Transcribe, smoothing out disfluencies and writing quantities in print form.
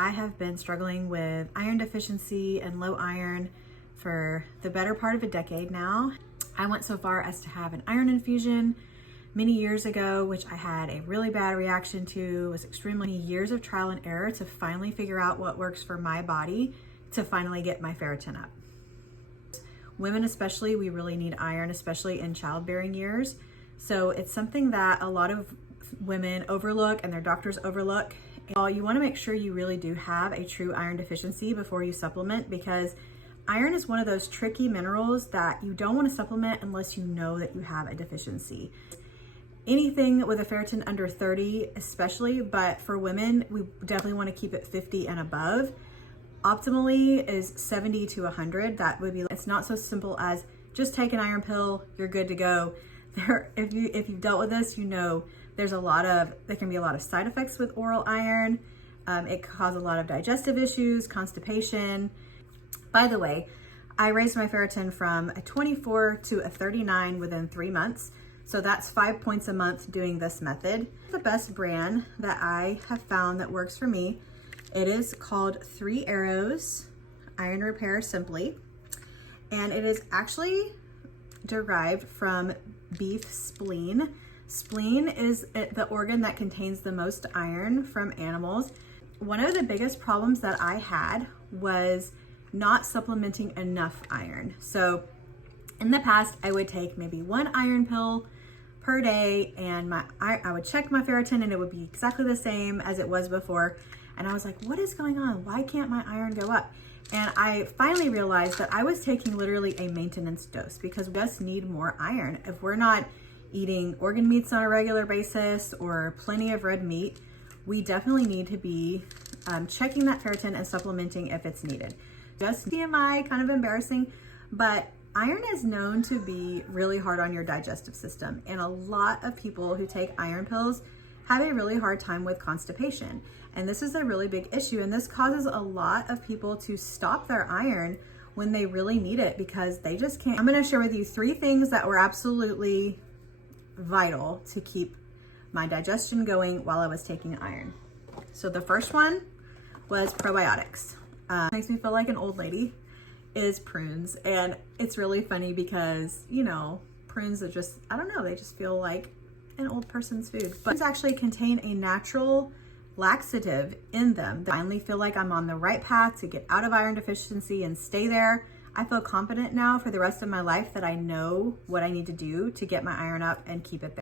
I have been struggling with iron deficiency and low iron for the better part of a decade now. I went so far as to have an iron infusion many years ago, which I had a really bad reaction to. It was extremely years of trial and error to finally figure out what works for my body to finally get my ferritin up. Women especially, we really need iron, especially in childbearing years. So it's something that a lot of women overlook and their doctors overlook. You want to make sure you really do have a true iron deficiency before you supplement, because iron is one of those tricky minerals that you don't want to supplement unless you know that you have a deficiency. Anything with a ferritin under 30 especially, but for women, we definitely want to keep it 50 and above. Optimally is 70 to 100. That would be, it's not so simple as just take an iron pill, you're good to go. If you've dealt with this, you know there can be a lot of side effects with oral iron. It can cause a lot of digestive issues, constipation. By the way, I raised my ferritin from a 24 to a 39 within 3 months. So that's 5 points a month doing this method. The best brand that I have found that works for me, it is called 3 Arrows Iron Repair Simply. And it is actually derived from beef spleen. Spleen is the organ that contains the most iron from animals. One of the biggest problems that I had was not supplementing enough iron. So in the past, I would take maybe 1 iron pill per day, and I would check my ferritin and it would be exactly the same as it was before. And I was like, what is going on? Why can't my iron go up? And I finally realized that I was taking literally a maintenance dose, because we just need more iron. If we're not eating organ meats on a regular basis or plenty of red meat, we definitely need to be checking that ferritin and supplementing if it's needed. Just TMI, kind of embarrassing, but iron is known to be really hard on your digestive system. And a lot of people who take iron pills have a really hard time with constipation. And this is a really big issue. And this causes a lot of people to stop their iron when they really need it, because they just can't. I'm gonna share with you 3 things that were absolutely vital to keep my digestion going while I was taking iron. So the first one was probiotics. Makes me feel like an old lady, is prunes. And it's really funny because, you know, prunes are just, I don't know, they just feel like an old person's food. But prunes actually contain a natural laxative in them. I finally feel like I'm on the right path to get out of iron deficiency and stay there. I feel confident now for the rest of my life that I know what I need to do to get my iron up and keep it there.